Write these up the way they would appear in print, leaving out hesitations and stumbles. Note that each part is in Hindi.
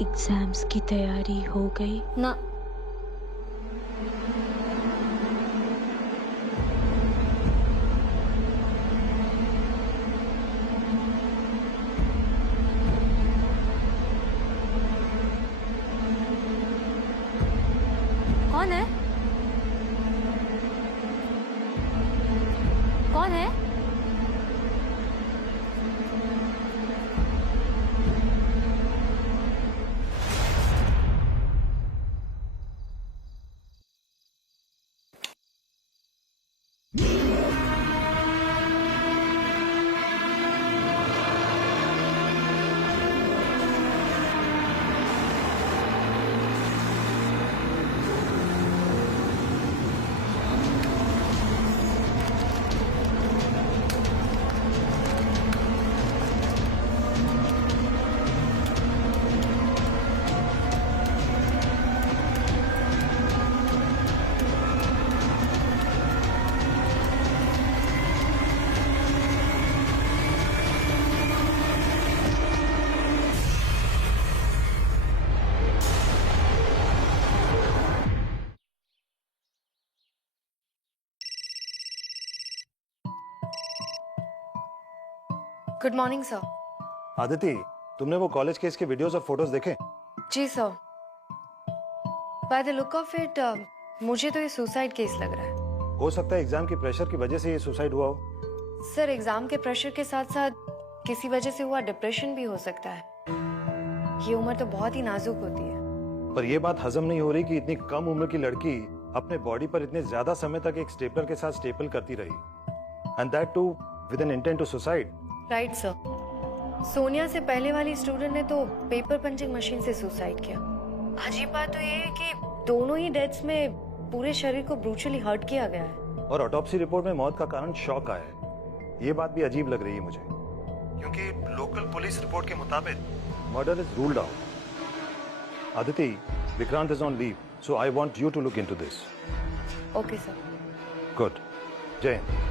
एग्जाम्स की तैयारी हो गई? ना। कौन है? कौन है? Good morning sir. आदिति, तुमने वो कॉलेज केस के वीडियोस और फोटोज देखे? जी sir. By the look of it मुझे तो ये सुसाइड केस लग रहा है। हो सकता है एग्जाम की प्रेशर की वजह से ये सुसाइड हुआ हो। सर एग्जाम के प्रेशर के साथ साथ किसी वजह से हुआ डिप्रेशन भी हो सकता है। ये उम्र तो बहुत ही नाजुक होती है। पर ये बात हजम नहीं हो रही कि इतनी कम उम्र की लड़की अपने बॉडी पर इतने ज्यादा समय तक एक स्टेपलर के साथ स्टेपल करती रही, and that too with an intent to suicide. Right sir. Sonia से पहले वाली स्टूडेंट ने तो पेपर पंचिंग मशीन से सुसाइड किया। अजीब बात तो ये है कि दोनों ही डेथ्स में पूरे शरीर को ब्रूचुअली हर्ट किया गया है। और ऑटोप्सी रिपोर्ट में मौत का कारण शॉक आया है। ये बात भी अजीब लग रही है मुझे, क्योंकि लोकल पुलिस रिपोर्ट के मुताबिक murder is ruled out. Aditi, Vikrant is on leave, so I want you to look into this. Okay sir. Good. Jai Hind.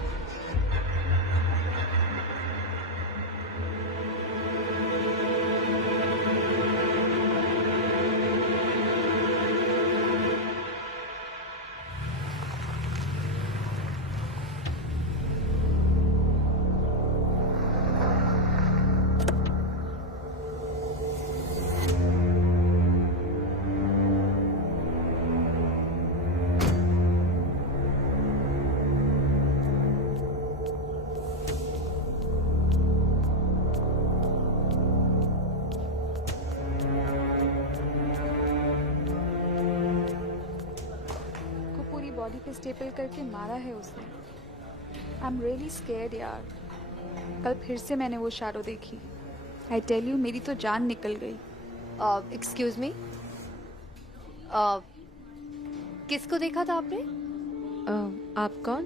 Body पे स्टेपल करके मारा है उसने। आई एम रियली स्केर्ड यार। कल फिर से मैंने वो शैडो देखी। आई टेल यू, मेरी तो जान निकल गई। एक्सक्यूज मी, किसको देखा था आपने? आप कौन?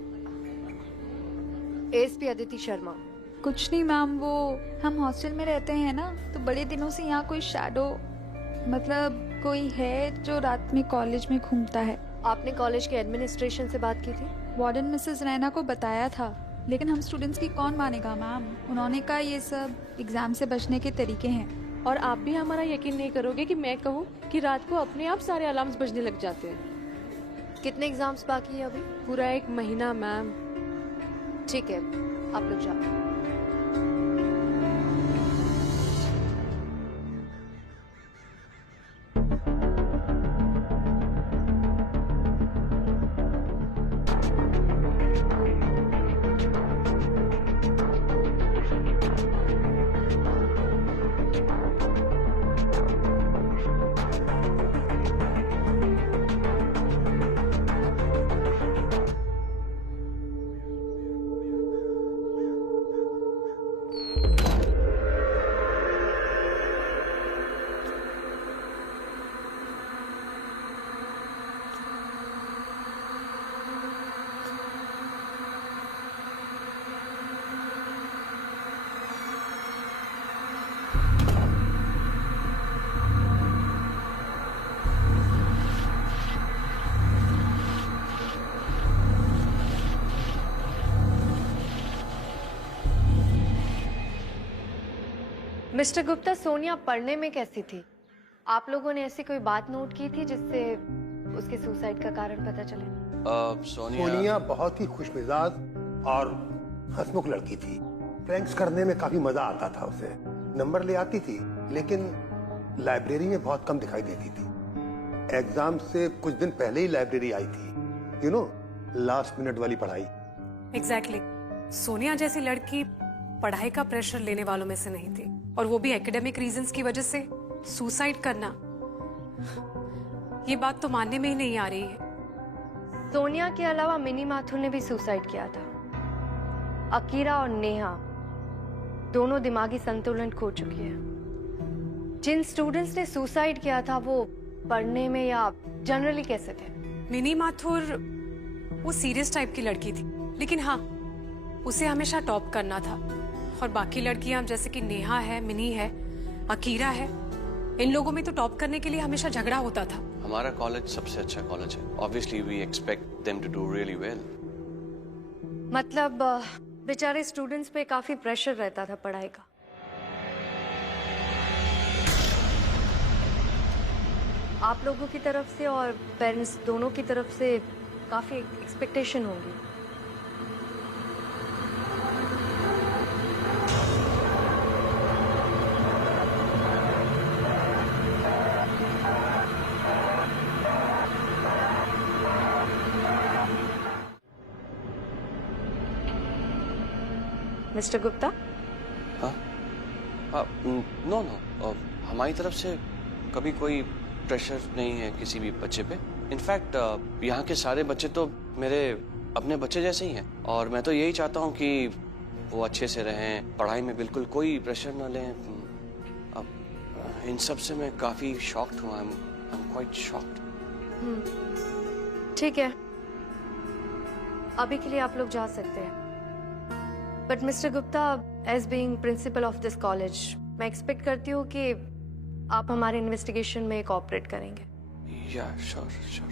एसपी अदिति शर्मा। कुछ नहीं मैम, वो हम हॉस्टल में रहते हैं ना, तो बड़े दिनों से यहाँ कोई शैडो, मतलब कोई है जो रात में कॉलेज में घूमता है। आपने कॉलेज के एडमिनिस्ट्रेशन से बात की थी? वार्डन मिसेस रैना को बताया था, लेकिन हम स्टूडेंट्स की कौन मानेगा मैम। उन्होंने कहा ये सब एग्जाम से बचने के तरीके हैं। और आप भी हमारा यकीन नहीं करोगे कि मैं कहूँ कि रात को अपने आप सारे अलार्म्स बजने लग जाते हैं। कितने एग्जाम्स बाकी है अभी? पूरा 1 महीना मैम। ठीक है, आप लोग जाओ। मिस्टर गुप्ता, सोनिया पढ़ने में कैसी थी? आप लोगों ने ऐसी कोई बात नोट की थी जिससे उसके सुसाइड का कारण पता चले? सोनिया बहुत ही खुशमिजाज और हंसमुख लड़की थी। प्रैंक्स करने में काफी मजा आता था उसे। नंबर ले आती थी लेकिन लाइब्रेरी में बहुत कम दिखाई देती थी। एग्जाम से कुछ दिन पहले ही लाइब्रेरी आई थी। यू नो, लास्ट मिनट वाली पढ़ाई। एग्जैक्टली। सोनिया जैसी लड़की पढ़ाई का प्रेशर लेने वालों में से नहीं थी, और वो भी एकेडमिक रीजंस की वजह से सुसाइड करना, ये बात तो मानने में ही नहीं आ रही है। सोनिया के अलावा मिनी माथुर ने भी सुसाइड किया था। अकीरा और नेहा दोनों दिमागी संतुलन खो चुकी है। जिन स्टूडेंट्स ने सुसाइड किया था वो पढ़ने में या जनरली कैसे थे? मिनी माथुर वो सीरियस टाइप की लड़की थी, लेकिन हाँ, उसे हमेशा टॉप करना था। और बाकी लड़कियां जैसे कि नेहा है, मिनी है, अकीरा है, इन लोगों में तो टॉप करने के लिए हमेशा झगड़ा होता था। हमारा कॉलेज सबसे अच्छा कॉलेज है। Obviously we expect them to do really well. मतलब बेचारे स्टूडेंट्स पे काफी प्रेशर रहता था पढ़ाई का। आप लोगों की तरफ से और पेरेंट्स दोनों की तरफ से काफी एक्सपेक्टेशन होंगी। मिस्टर गुप्ता? हाँ, नो नो, हमारी तरफ से कभी कोई प्रेशर नहीं है किसी भी बच्चे पे। इनफैक्ट यहाँ के सारे बच्चे तो मेरे अपने बच्चे जैसे ही हैं, और मैं तो यही चाहता हूँ कि वो अच्छे से रहें, पढ़ाई में बिल्कुल कोई प्रेशर ना लें। अब इन सब से मैं काफी शॉक्ड हूँ। I am quite shocked. ठीक है, अभी के लिए आप लोग जा सकते हैं। But mister Gupta, as being principal of this college, मैं एक्सपेक्ट करती हूँ कि आप हमारे इन्वेस्टिगेशन में कोऑपरेट करेंगे। या श्योर श्योर।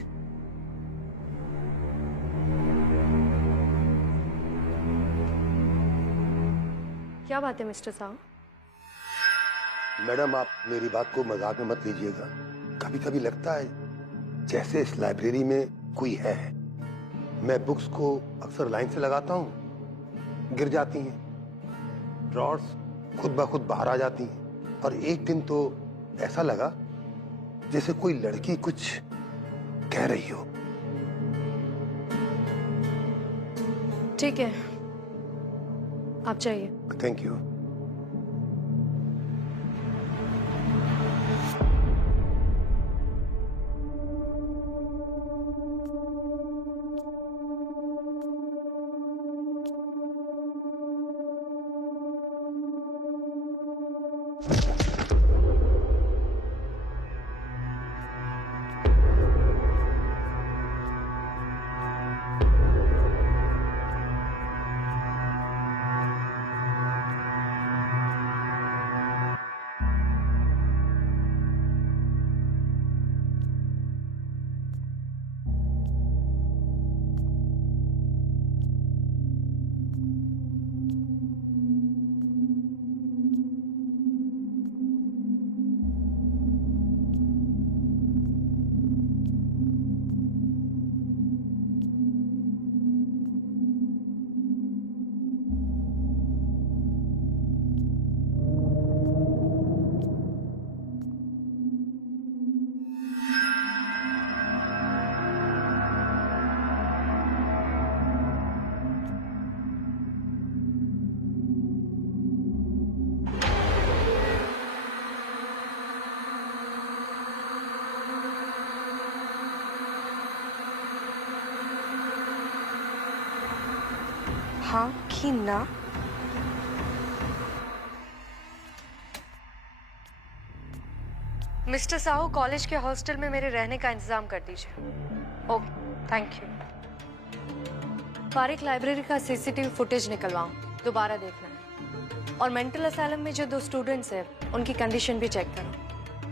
क्या बात है मिस्टर साहू? मैडम, आप मेरी बात को मजाक में मत लीजिएगा। कभी कभी लगता है जैसे इस लाइब्रेरी में कोई है। मैं बुक्स को अक्सर लाइन से लगाता हूँ, गिर जाती हैं। ड्रॉर्स खुद ब खुद बाहर आ जाती हैं। और एक दिन तो ऐसा लगा जैसे कोई लड़की कुछ कह रही हो। ठीक है, आप जाइए। Thank you. हाँ कि ना? मिस्टर साहू, कॉलेज के हॉस्टल में मेरे रहने का इंतजाम कर दीजिए। Okay, thank you. Farik library का सीसीटीवी फुटेज निकलवाऊं, दोबारा देखना है। और मेंटल असाइलम में जो 2 स्टूडेंट्स हैं उनकी कंडीशन भी चेक करो,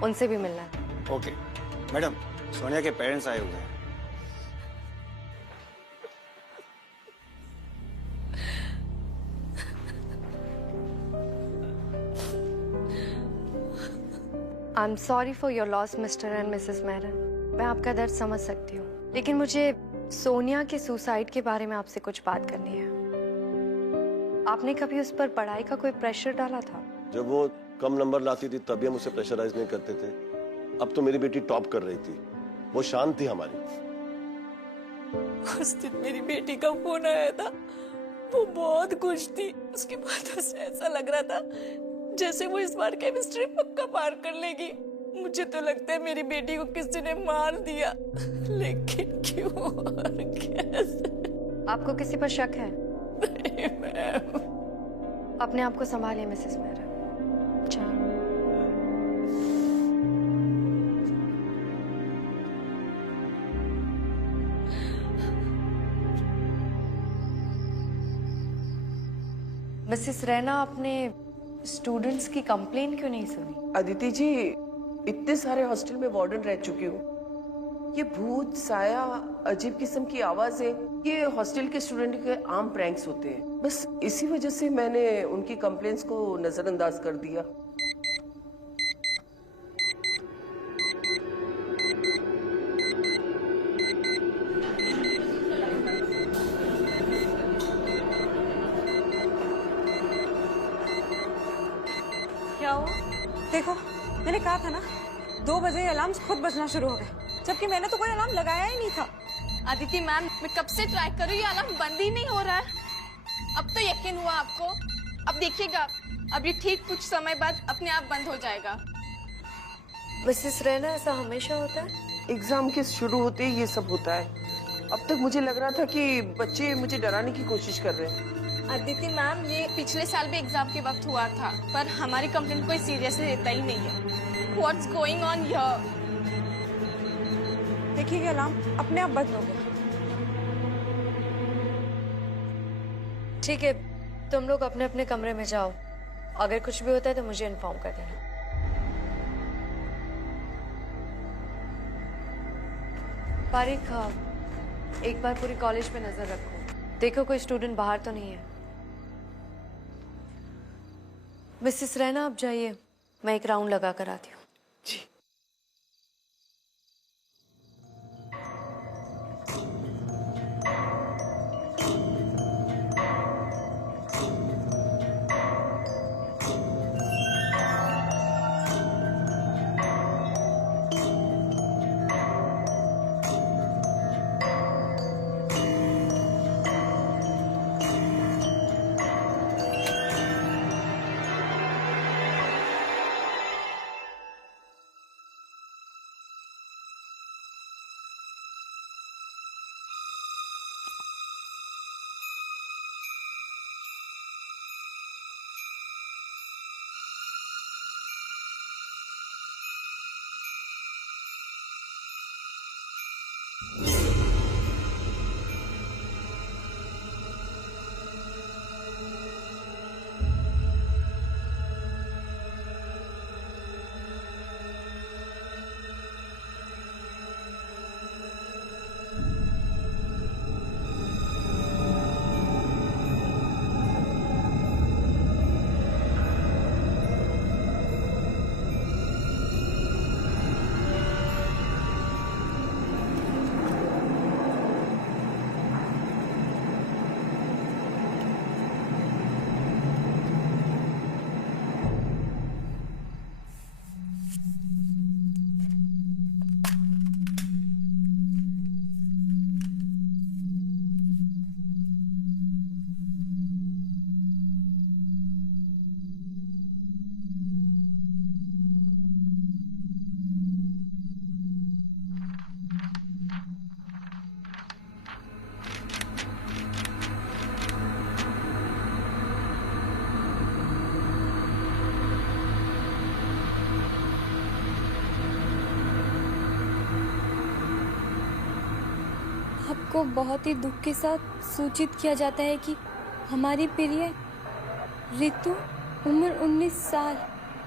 उनसे भी मिलना है। ओके मैडम, सोनिया के पेरेंट्स आए हुए हैं। I am sorry for your loss mister and Mrs Mehran. मैं आपका दर्द समझ सकती हूँ, लेकिन मुझे सोनिया के सुसाइड के बारे में आपसे कुछ बात करनी है। आपने कभी उस पर पढ़ाई का कोई प्रेशर डाला था? जब वो कम नंबर लाती थी तभी हम उसे प्रेशराइज नहीं करते थे। अब तो मेरी बेटी टॉप कर रही थी, वो शांत थी हमारी। उस दिन मेरी बेटी का फोन आया था, वो बहुत खुश थी। उसकी बातों से ऐसा लग रहा था जैसे वो इस बार केमिस्ट्री पक्का पार कर लेगी। मुझे तो लगता है मेरी बेटी को किसी ने मार दिया, लेकिन क्यों और कैसे? आपको किसी पर शक है? नहीं मैम। अपने आप को संभालिए मिसेस मेहरा। मिसेस रैना, आपने स्टूडेंट्स की कंप्लेन क्यों नहीं सुनी? अदिति जी, इतने सारे हॉस्टल में वार्डन रह चुकी हूँ। ये भूत, साया, अजीब किस्म की आवाजें, ये हॉस्टल के स्टूडेंट के आम प्रैंक्स होते हैं। बस इसी वजह से मैंने उनकी कंप्लेंट्स को नजरअंदाज कर दिया। क्या हुआ? देखो, मैंने कहा था ना, 2 बजे अलार्म्स खुद बजना शुरू हो गए, जबकि मैंने तो कोई अलार्म लगाया ही नहीं था। अदिति मैम, मैं कब से ट्राई कर रही हूँ, ये अलार्म बंद ही नहीं हो रहा है। अब तो यकीन हुआ आपको? अब देखिएगा, अब ये ठीक कुछ समय बाद अपने आप बंद हो जाएगा। मिसेस रैना, ऐसा हमेशा होता है? एग्जाम के शुरू होते ही ये सब होता है। अब तक मुझे लग रहा था कि बच्चे मुझे डराने की कोशिश कर रहे हैं। अदिति मैम, ये पिछले साल भी एग्जाम के वक्त हुआ था, पर हमारी कंप्लेंट कोई सीरियसली लेता ही नहीं है। What's going on here? देखिए, अलार्म अपने आप बंद हो गया। ठीक है, तुम लोग अपने अपने कमरे में जाओ। अगर कुछ भी होता है तो मुझे इन्फॉर्म कर देना। पारिक, एक बार पूरी कॉलेज पे नजर रखो, देखो कोई स्टूडेंट बाहर तो नहीं है। मिसेस रैना, आप जाइए, मैं एक राउंड लगा कर आती हूँ। जी। आपको बहुत ही दुख के साथ सूचित किया जाता है कि हमारी प्रिय ऋतु, उम्र 19 साल,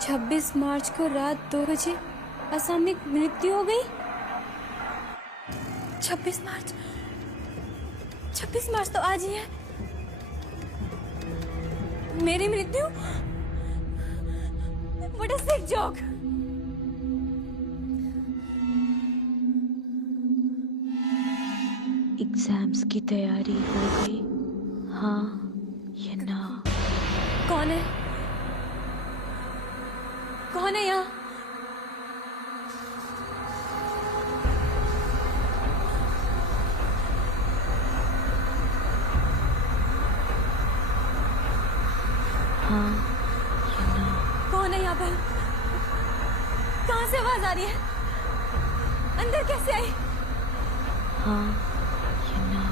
26 मार्च को रात 2 बजे असामयिक मृत्यु हो गई। 26 मार्च तो आज ही है। मेरी मृत्यु? What a sick joke! Exams की तैयारी हो गई? हाँ या ना? कौन है? कौन है यहाँ? हाँ या ना? कौन है यहाँ पर? कहाँ से आवाज आ रही है? अंदर कैसे आई? हाँ या ना?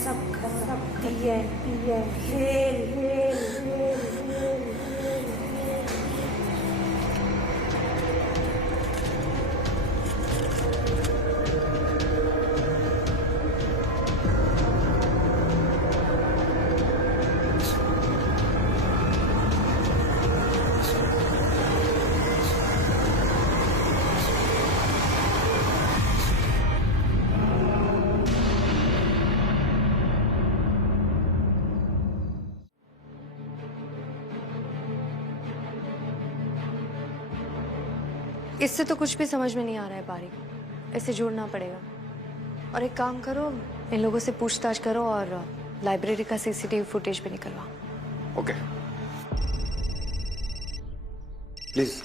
सब दिए खेल इससे तो कुछ भी समझ में नहीं आ रहा है पारिक। इसे जोड़ना पड़ेगा। और एक काम करो, इन लोगों से पूछताछ करो और लाइब्रेरी का सीसीटीवी फुटेज भी निकलवाओ। Okay please.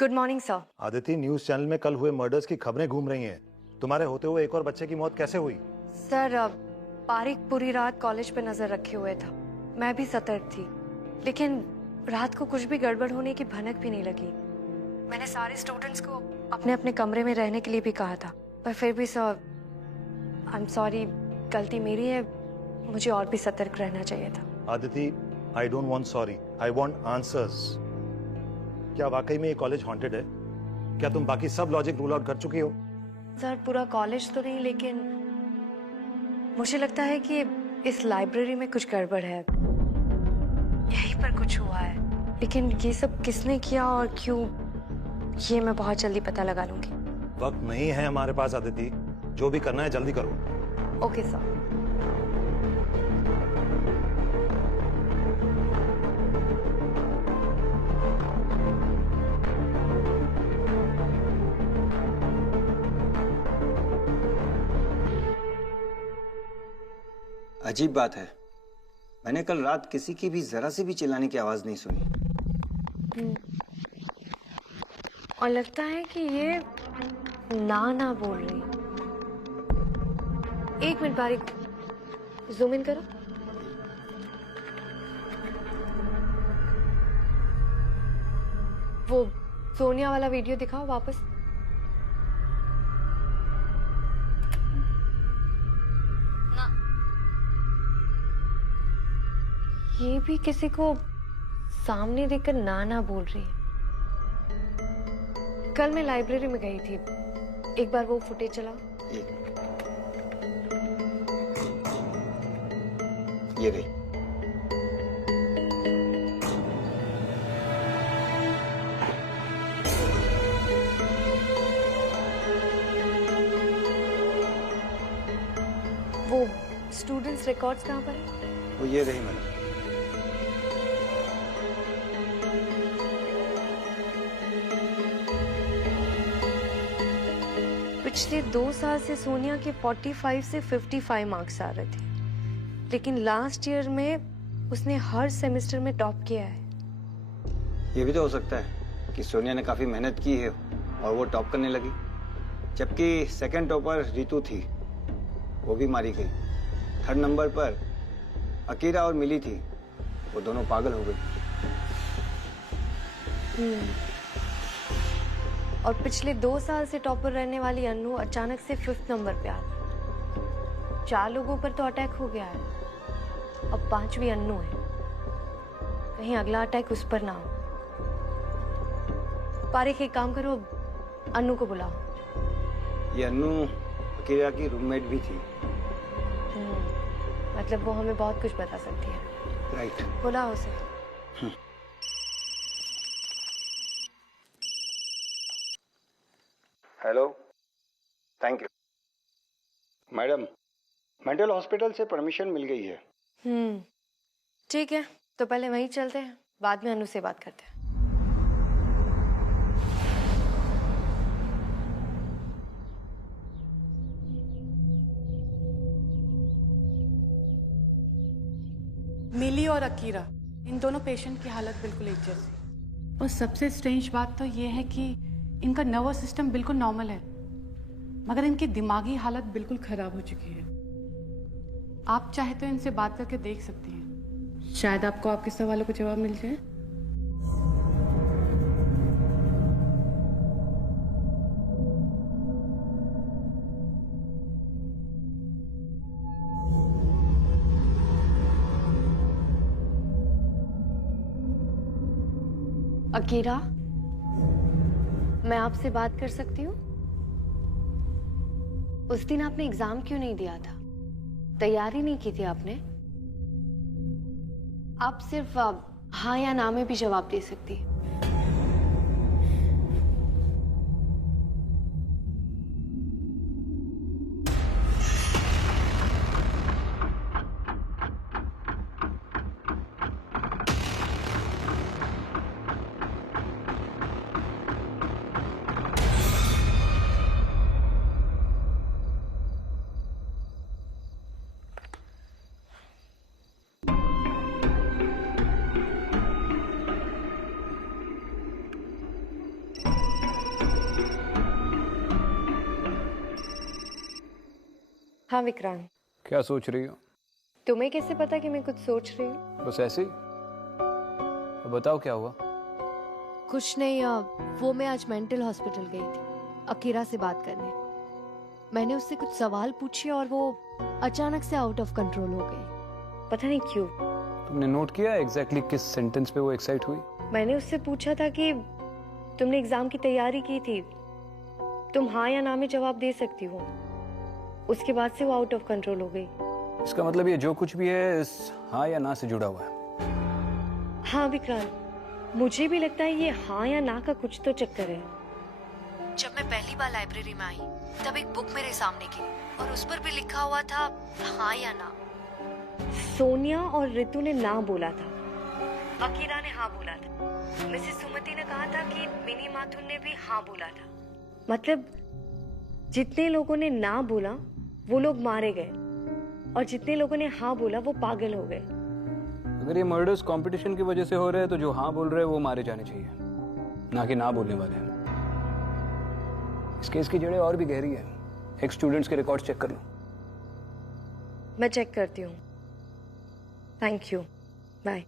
Good morning sir. Aditi, news channel में कल हुए मर्डर्स की खबरें घूम रही हैं। तुम्हारे होते हुए एक और बच्चे की मौत कैसे हुई? सर पारिक पूरी रात कॉलेज पे नजर रखे हुए था। मैं भी सतर्क थी, लेकिन रात को कुछ भी गड़बड़ होने की भनक भी नहीं लगी। मैंने सारे स्टूडेंट्स को अपने अपने कमरे में रहने के लिए भी कहा था, पर फिर भी सर आई एम सॉरी, गलती मेरी है। मुझे और भी सतर्क रहना चाहिए था। Aditi, I don't want sorry, I want answers. क्या वाकई में ये कॉलेज हॉन्टेड है? क्या तुम बाकी सब लॉजिक रूल आउट कर चुकी हो? सर पूरा कॉलेज तो नहीं, लेकिन मुझे लगता है कि इस लाइब्रेरी में कुछ गड़बड़ है। यहीं पर कुछ हुआ है, लेकिन ये सब किसने किया और क्यों, ये मैं बहुत जल्दी पता लगा लूंगी। वक्त नहीं है हमारे पास आदिति, जो भी करना है जल्दी करो। Okay sir. अजीब बात है, मैंने कल रात किसी की भी जरा सी भी चिल्लाने की आवाज नहीं सुनी। और लगता है कि ये ना बोल रही। एक मिनट बारीक, जूम इन करो। वो सोनिया वाला वीडियो दिखाओ वापस। ये भी किसी को सामने देखकर ना बोल रही है। कल मैं लाइब्रेरी में गई थी, एक बार वो फुटेज चलाओ। ये रही। वो स्टूडेंट्स रिकॉर्ड्स कहाँ पर है? वो ये रही मैडम। पिछले 2 साल से सोनिया के 45 से 55 मार्क्स आ रहे थे, लेकिन लास्ट ईयर में उसने हर सेमेस्टर में टॉप किया है। ये भी तो हो सकता है कि सोनिया ने काफी मेहनत की है और वो टॉप करने लगी, जबकि सेकंड टॉपर रितु थी, वो भी मारी गई। थर्ड नंबर पर अकीरा और मिली थी, वो दोनों पागल हो गई। और पिछले 2 साल से टॉपर रहने वाली अन्नू अचानक से 5th नंबर पे आ गई। 4 लोगों पर तो अटैक हो गया है, अब 5वीं अन्नू है। कहीं अगला अटैक उस पर ना हो। पारिक एक काम करो, अन्नू को बुलाओ। ये अन्नू अकीरा की रूममेट भी थी। मतलब वो हमें बहुत कुछ बता सकती है। राइट। बुलाओ उसे। Hello, thank you. Madam, mental hospital से परमिशन मिल गई है। ठीक है, तो पहले वहीं चलते हैं, बाद में अनु से बात करते हैं। मिली और अकीरा, इन दोनों पेशेंट की हालत बिल्कुल एक जैसी। और सबसे स्ट्रेंज बात तो ये है कि इनका नर्वस सिस्टम बिल्कुल नॉर्मल है, मगर इनकी दिमागी हालत बिल्कुल खराब हो चुकी है। आप चाहे तो इनसे बात करके देख सकती हैं, शायद आपको आपके सवालों का जवाब मिल जाए। अकीरा, मैं आपसे बात कर सकती हूँ? उस दिन आपने एग्जाम क्यों नहीं दिया था? तैयारी नहीं की थी आपने? आप सिर्फ हाँ या ना में भी जवाब दे सकती हैं। हाँ विक्रांत, क्या सोच रही हो? तुम्हें कैसे पता कि मैं कुछ सोच रही हूँ? बस ऐसे ही। अब बताओ क्या हुआ? कुछ नहीं, वो मैं आज मेंटल हॉस्पिटल गई थी अकीरा से बात करने। मैंने उससे कुछ सवाल पूछे और वो अचानक से आउट ऑफ कंट्रोल हो गई, पता नहीं क्यों। तुमने नोट किया एग्जैक्टली किस सेंटेंस पे वो एक्साइट हुई? मैंने उससे पूछा था कि तुमने एग्जाम की तैयारी की थी, तुम हाँ या ना में जवाब दे सकती हो। उसके बाद से वो आउट ऑफ कंट्रोल हो गई। इसका मतलब ये जो कुछ भी है इस हाँ या ना से जुड़ा हुआ है। हाँ विक्रांत, मुझे भी लगता है ये हाँ या ना का कुछ तो चक्कर है। जब मैं पहली बार लाइब्रेरी में आई तब एक बुक मेरे सामने की और उस पर भी लिखा हुआ था हाँ या ना। सोनिया और रितु ने ना बोला था, अकीरा ने हाँ बोला था, मिसेस सुमति ने कहा था कि मिनी माथुर ने भी हाँ बोला था। मतलब जितने लोगों ने ना बोला वो लोग मारे गए और जितने लोगों ने हाँ बोला वो पागल हो गए। अगर ये मर्डर्स कंपटीशन की वजह से हो रहे हैं तो जो हाँ बोल रहे हैं वो मारे जाने चाहिए, ना कि ना बोलने वाले। इस केस की जड़ें और भी गहरी है। एक स्टूडेंट्स के रिकॉर्ड चेक कर लो। मैं चेक करती हूँ। Thank you, bye.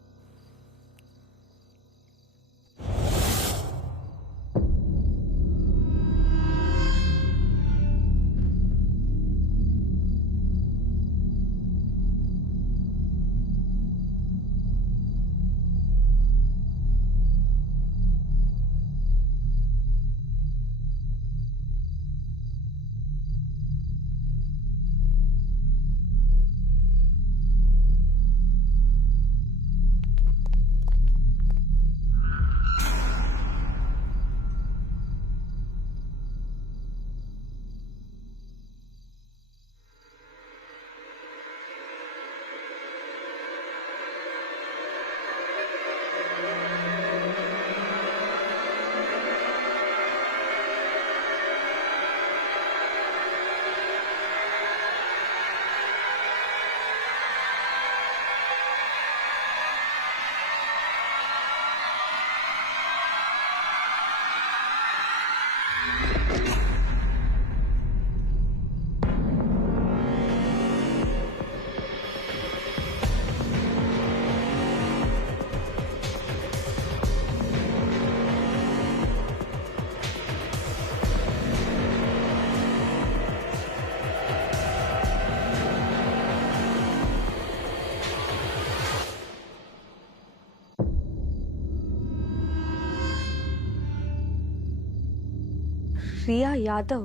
Riya Yadav,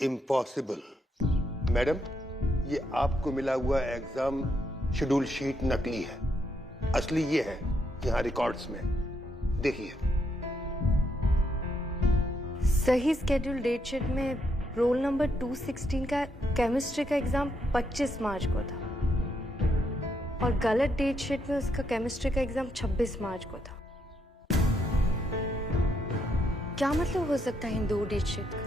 impossible. Madam, ये आपको मिला हुआ एग्जाम शेड्यूल शीट नकली है, असली ये है यहाँ रिकॉर्ड्स में। देखिए, सही स्केड्यूल डेट शीट में रोल नंबर 216 का केमिस्ट्री का एग्जाम 25 मार्च को था और गलत डेट शीट में उसका केमिस्ट्री का एग्जाम 26 मार्च को था। क्या मतलब हो सकता है इन दो डेट शीट का?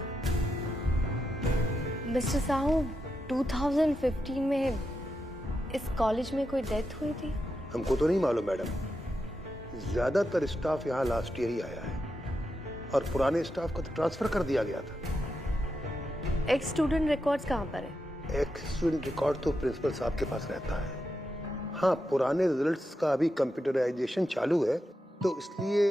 मिस्टर साहू, 2015 में इस कॉलेज में कोई डेथ हुई थी? हमको तो नहीं मालूम मैडम, ज्यादातर स्टाफ यहाँ लास्ट ईयर ही आया है और पुराने स्टाफ को तो ट्रांसफर कर दिया गया था। एक्स स्टूडेंट रिकॉर्ड्स कहाँ पर है? एक्स स्टूडेंट रिकॉर्ड तो प्रिंसिपल साहब के पास रहता है। हाँ, पुराने रिजल्ट्स का अभी कंप्यूटराइजेशन चालू है, तो इसलिए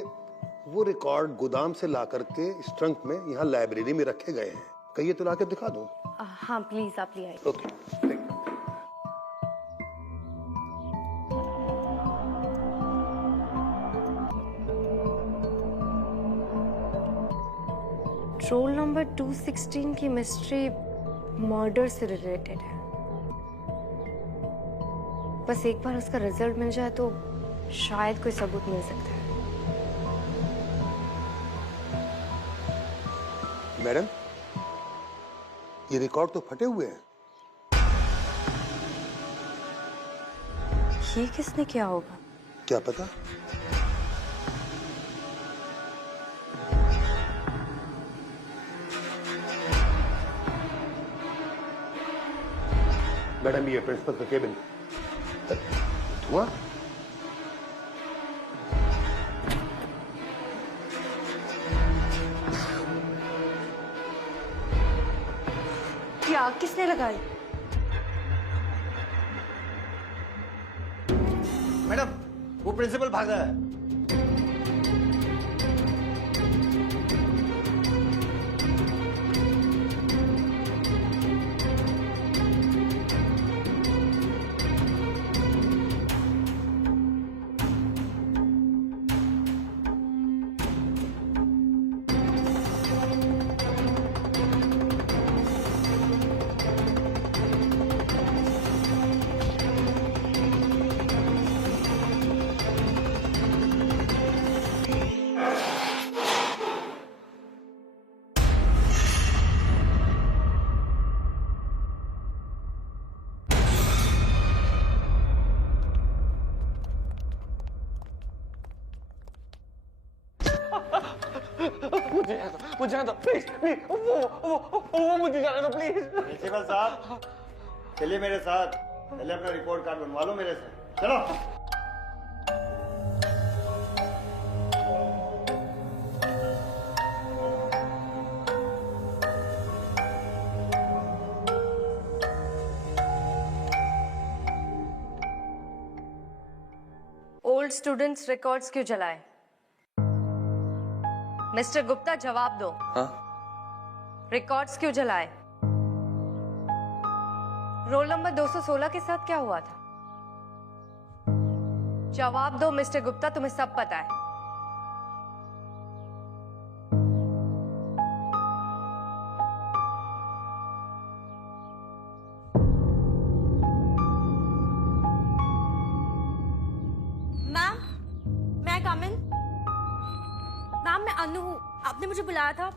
वो रिकॉर्ड गोदाम से ला करके इस ट्रंक में यहाँ लाइब्रेरी में रखे गए हैं। कहिए तो ला के दिखा दूं? हाँ प्लीज, आप ले आइए। ओके। रोल नंबर 216 की मिस्ट्री मर्डर से रिलेटेड है। बस एक बार उसका रिजल्ट मिल जाए तो शायद कोई सबूत मिल सकता है। मैडम, ये रिकॉर्ड तो फटे हुए हैं। ये किसने किया होगा? क्या पता। मैडम, ये प्रिंसिपल का केबिन। धुआं? क्या किसने लगाई? मैडम, वो प्रिंसिपल भागा है। मुझे जाने दो प्लीज प्लीज, वो मुझे जाने दो प्लीज। प्रिंसिपल साहब, चलिए मेरे साथ। पहले अपना रिपोर्ट कार्ड बनवा लो मेरे से। चलो। ओल्ड स्टूडेंट्स रिकॉर्ड्स क्यों जलाए? मिस्टर गुप्ता, जवाब दो। हाँ? रिकॉर्ड्स क्यों जलाए? रोल नंबर 216 के साथ क्या हुआ था? जवाब दो मिस्टर गुप्ता, तुम्हें सब पता है। मैम, मैं कम इन? मैम, मैं अनु हूँ, आपने मुझे बुलाया था।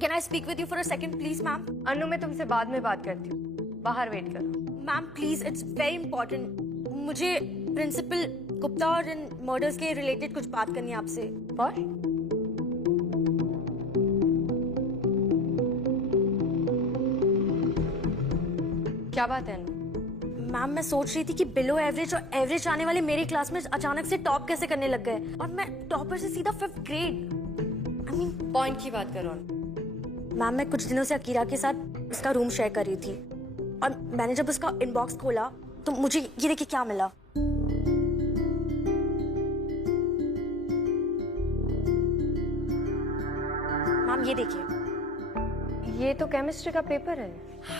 Can I speak with you for a second please ma'am? Anu, मैं तुमसे बाद में बात करती हूँ, बाहर वेट करो। Ma'am please, it's very important. मुझे प्रिंसिपल गुप्ता और इन मर्डर्स के रिलेटेड कुछ बात करनी है आपसे। और? क्या बात है अनु? मैम, मैं सोच रही थी कि बिलो एवरेज और एवरेज आने वाले मेरी क्लास में अचानक से टॉप कैसे करने लग गए, और मैं टॉपर से सीधा 5th grade. I mean point की बात करो। मैम, मैं कुछ दिनों से अकीरा के साथ उसका रूम शेयर कर रही थी, और मैंने जब उसका इनबॉक्स खोला तो मुझे ये देखिए क्या मिला। मैम, ये देखिए। ये तो केमिस्ट्री का पेपर है।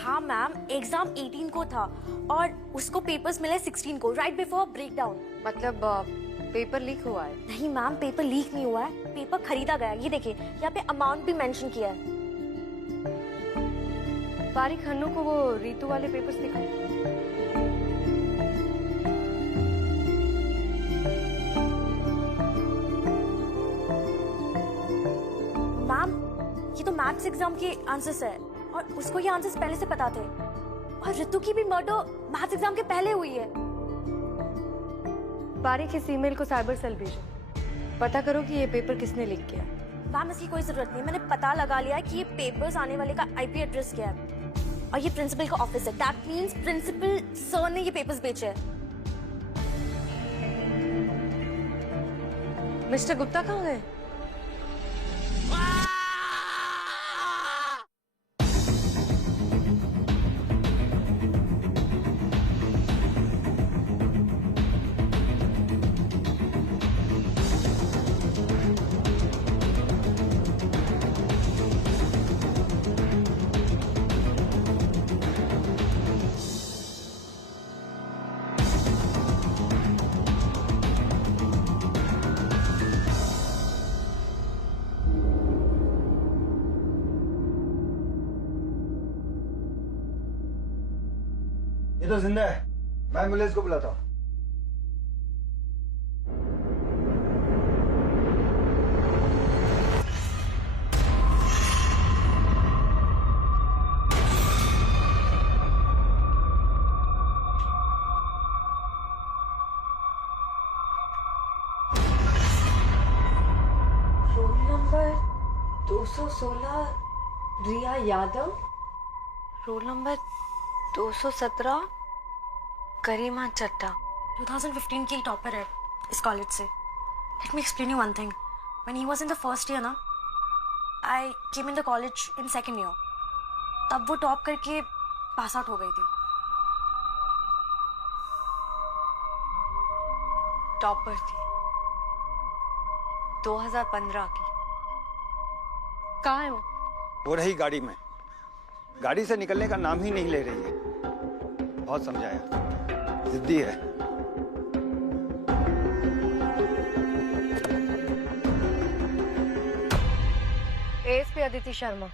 हाँ मैम, एग्जाम 18 को था और उसको पेपर्स मिले 16 को, राइट बिफोर ब्रेकडाउन। मतलब पेपर लीक हुआ है? नहीं मैम, पेपर लीक नहीं हुआ है, पेपर खरीदा गया। ये देखिए, यहाँ पे अमाउंट भी मेंशन किया है। पारिक, हन्नू को वो रीतू वाले पेपर्स दिखाए। मैम, ये तो मैथ्स एग्जाम के आंसर्स है और उसको ये आंसर्स पहले से पता थे। और रितु की भी मर्डर मैथ्स एग्जाम के पहले हुई है। बारीक इस ईमेल को साइबर सेल भेजो, पता करो कि ये पेपर किसने लीक किया। मैम इसकी कोई जरूरत नहीं, मैंने पता लगा लिया है कि ये पेपर्स आने वाले का आईपी एड्रेस क्या है और ये प्रिंसिपल का ऑफिस है। दैट मींस प्रिंसिपल सर ने ये पेपर्स बेचे हैं। मिस्टर गुप्ता कहाँ गए? ये तो जिंदा है, मैं एम्बुलेंस को बुलाता हूँ। Roll number 216 Riya Yadav, roll number 217 Karima Chatta. 2015 की टॉपर है इस कॉलेज से। Let me explain you one thing. When he was in the first year ना, I came in the college in second year. तब वो टॉप करके पास आउट हो गई थी। टॉपर थी 2015 की। कहाँ है वो रही गाड़ी में, गाड़ी से निकलने का नाम ही नहीं ले रही है। बहुत समझाया, जिद्दी है। एएसपी अदिति शर्मा,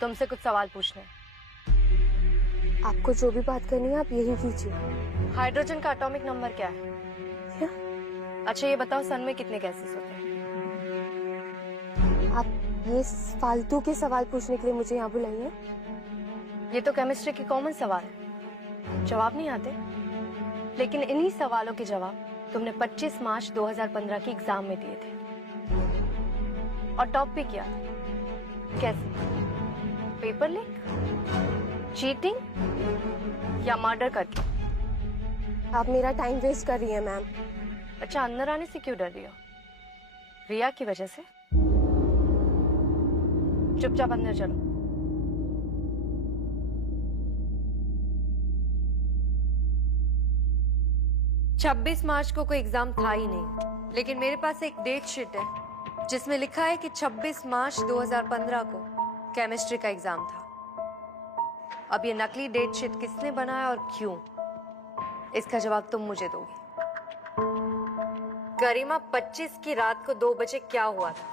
तुमसे कुछ सवाल पूछने। आपको जो भी बात करनी है आप यही कीजिए। हाइड्रोजन का एटॉमिक नंबर क्या है? क्या? अच्छा ये बताओ, सन में कितने गैसेस होते हैं? आप ये फालतू के सवाल पूछने के लिए मुझे यहाँ बुलाई है? ये तो केमिस्ट्री की कॉमन सवाल है, जवाब नहीं आते। लेकिन इन्हीं सवालों के जवाब तुमने 25 मार्च 2015 की एग्जाम में दिए थे और टॉप भी किया था। कैसे? पेपर लीक, चीटिंग या मर्डर करके? आप मेरा टाइम वेस्ट कर रही हैं मैम। अच्छा, अंदर आने से क्यों डर रही हो? रिया की वजह से? चुपचाप अंदर चलो। छब्बीस मार्च को कोई एग्जाम था ही नहीं, लेकिन मेरे पास एक डेट शीट है जिसमें लिखा है कि 26 मार्च 2015 को केमिस्ट्री का एग्जाम था। अब ये नकली डेट शीट किसने बनाया और क्यों, इसका जवाब तुम मुझे दोगे। गरिमा 25 की रात को 2 बजे क्या हुआ था?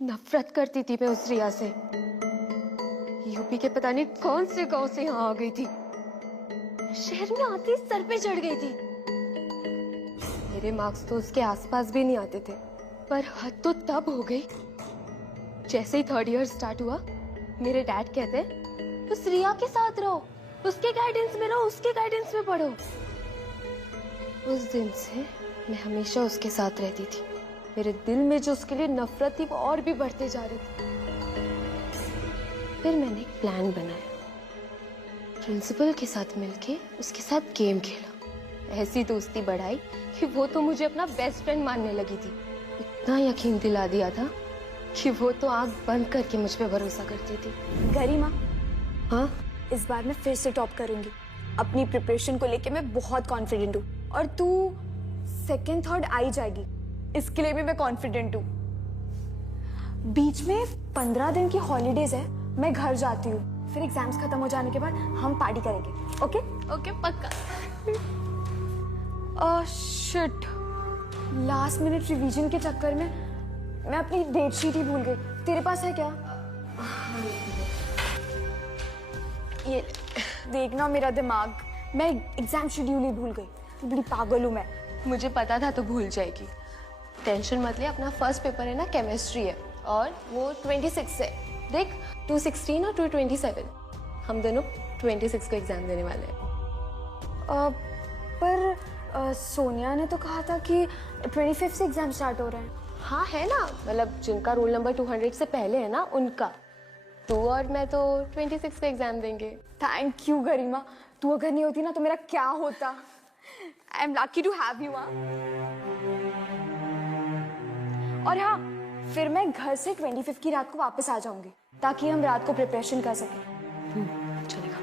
नफरत करती थी मैं उस रिया से। यूपी के पता नहीं कौन से गांव से यहाँ आ गई थी। शहर में आती ही सर पे चढ़ गई थी। मेरे मार्क्स तो उसके आसपास भी नहीं आते थे। पर हद तो तब हो गई जैसे ही 3rd ईयर स्टार्ट हुआ, मेरे डैड कहते उस रिया के साथ रहो, उसके गाइडेंस में रहो, उसके गाइडेंस में पढ़ो। उस दिन से मैं हमेशा उसके साथ रहती थी। मेरे दिल में जो उसके लिए नफरत थी वो और भी बढ़ते जा रही थी। फिर मैंने एक प्लान बनाया, प्रिंसिपल के साथ मिलके उसके साथ गेम खेला। ऐसी दोस्ती बढ़ाई कि वो तो मुझे अपना बेस्ट फ्रेंड मानने लगी थी। इतना यकीन दिला दिया था कि वो तो आंख बंद करके मुझ पे भरोसा करती थी। गरिमा, हाँ, इस बार मैं फिर से टॉप करूंगी। अपनी प्रिपरेशन को लेके मैं बहुत कॉन्फिडेंट हूँ और तू 2nd 3rd आ ही जाएगी, इसके लिए भी मैं कॉन्फिडेंट हूँ। बीच में 15 दिन की हॉलीडेज है, मैं घर जाती हूँ। फिर एग्जाम्स खत्म हो जाने के बाद हम पार्टी करेंगे। ओके? ओके पक्का। शिट, लास्ट मिनट रिवीजन के चक्कर में मैं अपनी डेट शीट ही भूल गई। तेरे पास है क्या? ये देखना मेरा दिमाग, मैं एग्जाम शेड्यूल ही भूल गई। बड़ी पागल हूँ मैं। मुझे पता था तो भूल जाएगी। टेंशन मत ले, अपना फर्स्ट पेपर है ना, केमिस्ट्री है और वो 26 से। देख 216 और 227, हम दोनों 26 को एग्जाम देने वाले हैं। पर सोनिया ने तो कहा था कि 25 से एग्जाम स्टार्ट हो रहे हैं। हाँ है ना, मतलब जिनका रोल नंबर 200 से पहले है ना उनका। तू और मैं तो 26 पे एग्जाम देंगे। थैंक यू गरिमा, तू अगर नहीं होती ना तो मेरा क्या होता। I am lucky to have you. और हाँ, फिर मैं घर से 25 की रात को वापस आ जाऊंगी ताकि हम रात को प्रिपरेशन कर सकें। चलेगा।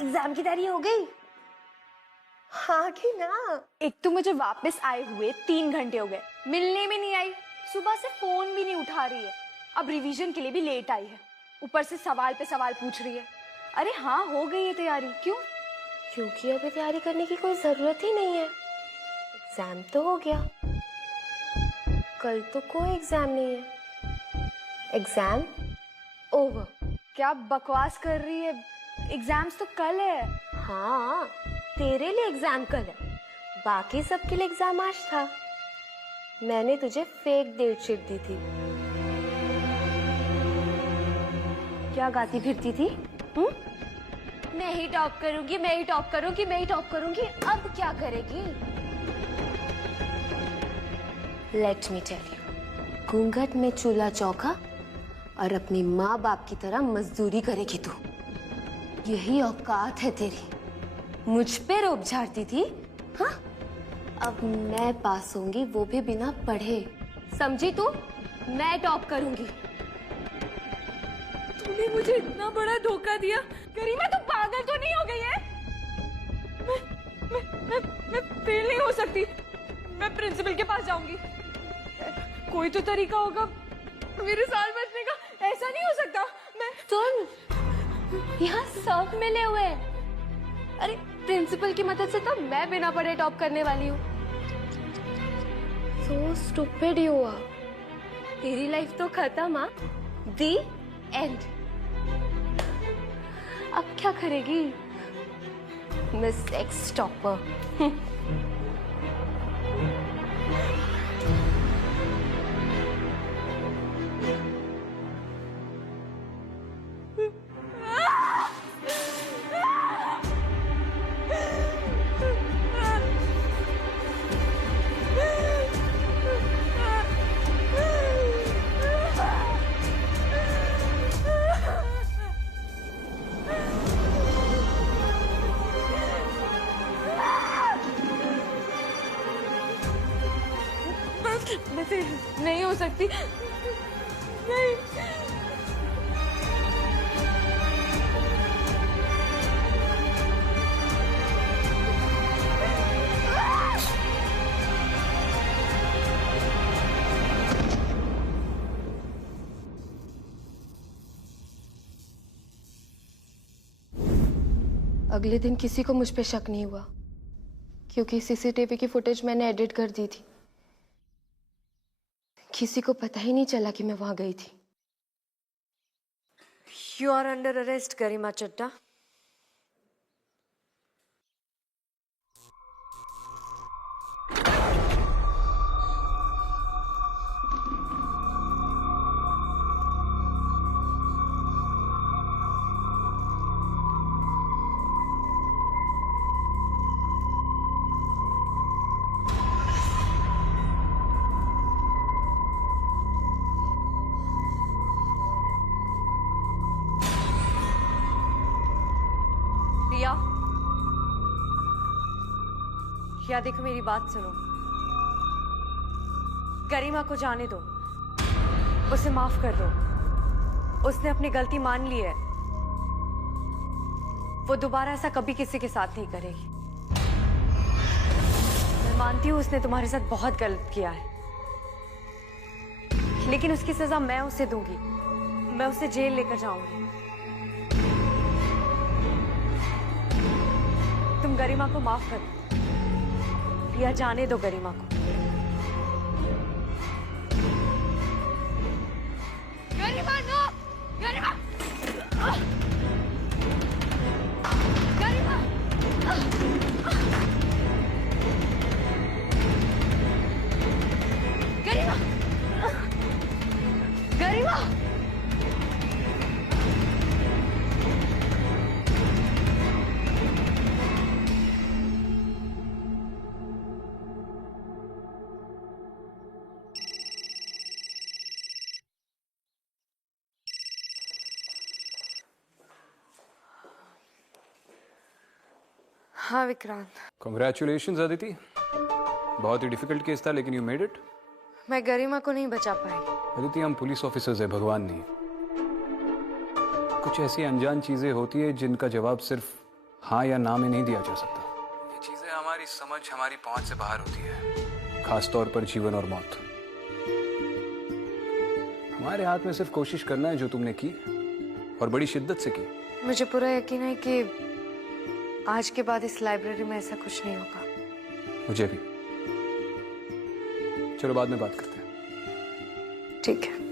एग्जाम की तैयारी हो गई? हाँ कि ना। एक तो मुझे वापस आए हुए 3 घंटे हो गए, मिलने में नहीं आई, सुबह से फोन भी नहीं उठा रही है, अब रिवीजन के लिए भी लेट आई है, ऊपर से सवाल पे सवाल पूछ रही है। अरे हाँ, हो गई है तैयारी। क्यों? क्योंकि अभी तैयारी करने की कोई जरूरत ही नहीं है। एग्जाम तो हो गया, कल तो कोई एग्जाम नहीं है। Exam over. क्या बकवास कर रही है? एग्जाम्स तो कल है। हाँ, तेरे लिए एग्जाम कल है, बाकी सबके लिए एग्जाम आज था। मैंने तुझे फेक डेट शीट दी थी। क्या गाती फिरती थी? मैं ही टॉप करूंगी, मैं ही टॉप करूंगी, मैं ही टॉप करूंगी। अब क्या करेगी? लेट मी टेल यू, घूंघट में चूल्हा चौका और अपनी माँ बाप की तरह मजदूरी करेगी तू। यही औकात है तेरी। मुझ पे रोब झाड़ती थी, हाँ? अब मैं पास होंगी, वो भी बिना पढ़े। समझी तू? मैं टॉप करूंगी। तूने मुझे इतना बड़ा धोखा दिया। गरिमा, तू पागल तो नहीं हो गई है? मैं फेल नहीं हो सकती। मैं प्रिंसिपल के पास जाऊंगी। कोई तो तरीका होगा मेरे साल बचने का। ऐसा नहीं हो सकता। मैं सुन, यहाँ सब मिले हुए हैं। अरे प्रिंसिपल की मदद से तो मैं बिना पढ़े टॉप करने वाली हूँ। So stupid you are। तेरी लाइफ तो खत्म। हाँ, The end। अब क्या करेगी मिस एक्स टॉपर? नहीं हो सकती। नहीं। अगले दिन किसी को मुझ पे शक नहीं हुआ क्योंकि सीसीटीवी की फुटेज मैंने एडिट कर दी थी। किसी को पता ही नहीं चला कि मैं वहां गई थी। You are under arrest, गरिमा चड्डा। या देखो, मेरी बात सुनो। गरिमा को जाने दो, उसे माफ कर दो। उसने अपनी गलती मान ली है। वो दोबारा ऐसा कभी किसी के साथ नहीं करेगी। मैं मानती हूँ उसने तुम्हारे साथ बहुत गलत किया है, लेकिन उसकी सजा मैं उसे दूंगी। मैं उसे जेल लेकर जाऊंगी। तुम गरिमा को माफ कर दो या जाने दो गरिमा को। गरिमा नो! गरिमा! गरिमा! गरिमा! गरिमा! हाँ विक्रांत, कॉन्ग्रेचुलेशंस अदिति, बहुत ही डिफिकल्ट केस था लेकिन यू मेड इट। मैं गरिमा को नहीं बचा पाई। अदिति, हम पुलिस ऑफिसर्स हैं, भगवान नहीं। कुछ ऐसी अनजान चीजें होती है जिनका जवाब सिर्फ हाँ या ना में नहीं दिया जा सकता। ये चीजें हमारी समझ, हमारी पहुंच से बाहर होती है, खास तौर पर जीवन और मौत। हमारे हाथ में सिर्फ कोशिश करना है जो तुमने की और बड़ी शिद्दत से की। मुझे पूरा यकीन है कि आज के बाद इस लाइब्रेरी में ऐसा कुछ नहीं होगा। मुझे भी। चलो बाद में बात करते हैं। ठीक है।